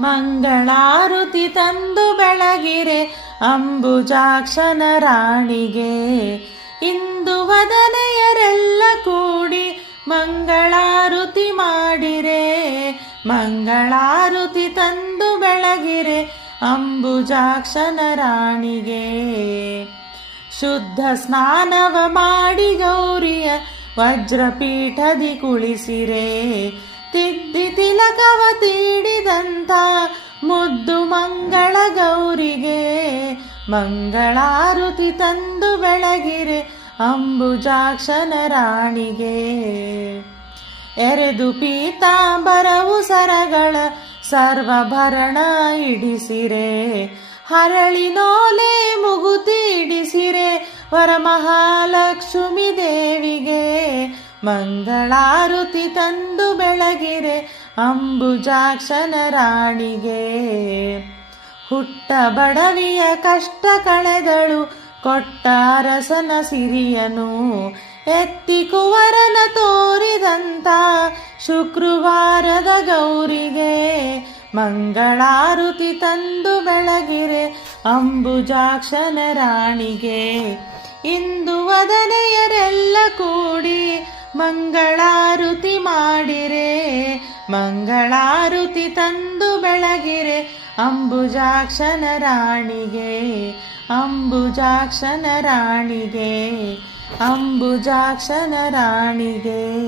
ಮಂಗಳಾರುತಿ ತಂದು ಬೆಳಗಿರೆ ಅಂಬುಜಾಕ್ಷನ ರಾಣಿಗೆ. ಇಂದು ವದನೆಯರೆಲ್ಲ ಕೂಡಿ ಮಂಗಳಾರುತಿ ಮಾಡಿರೆ. ಮಂಗಳಾರುತಿ ತಂದು ಬೆಳಗಿರೆ ಅಂಬುಜಾಕ್ಷನ ರಾಣಿಗೆ. ಶುದ್ಧ ಸ್ನಾನವ ಮಾಡಿ ಗೌರಿಯ ವಜ್ರಪೀಠದಿ ಕುಳಿಸಿರೆ. ತಿದ್ದಿ ತಿಲಕವ ತೀಡಿದಂಥ ಮುದ್ದು ಮಂಗಳ ಗೌರಿಗೆ. ಮಂಗಳಾರುತಿ ತಂದು ಬೆಳಗಿರೆ ಅಂಬುಜಾಕ್ಷನ ರಾಣಿಗೆ. ಎರೆದು ಪೀತಾಂಬರವು ಸರಗಳ ಸರ್ವಭರಣ ಇಡಿಸಿರೆ. ಹರಳಿನೋಲೆ ಮುಗುತಿ ಇಡಿಸಿರೆ ವರಮಹಾಲಕ್ಷ್ಮಿ ದೇವಿಗೆ. ಮಂಗಳಾರುತಿ ತಂದು ಬೆಳಗಿರೆ ಅಂಬುಜಾಕ್ಷನ ರಾಣಿಗೆ. ಹುಟ್ಟ ಬಡವಿಯ ಕಷ್ಟ ಕಳೆದಳು ಕೊಟ್ಟ ಅರಸನ ಸಿರಿಯನು. ಎತ್ತಿ ಕುವರನ ತೋರಿದಂತ ಶುಕ್ರವಾರದ ಗೌರಿಗೆ. ಮಂಗಳಾರುತಿ ತಂದು ಬೆಳಗಿರೆ ಅಂಬುಜಾಕ್ಷನ ರಾಣಿಗೆ. ಇಂದು ವದನೆಯರೆಲ್ಲ ಕೂಡಿ ಮಂಗಳಾರುತಿ ಮಾಡಿರೆ. ಮಂಗಳಾರುತಿ ತಂದು ಬೆಳಗಿರೆ ಅಂಬುಜಾಕ್ಷನ ರಾಣಿಗೆ. ಅಂಬುಜಾಕ್ಷನ ರಾಣಿಗೆ. ಅಂಬುಜಾಕ್ಷನ ರಾಣಿಗೆ.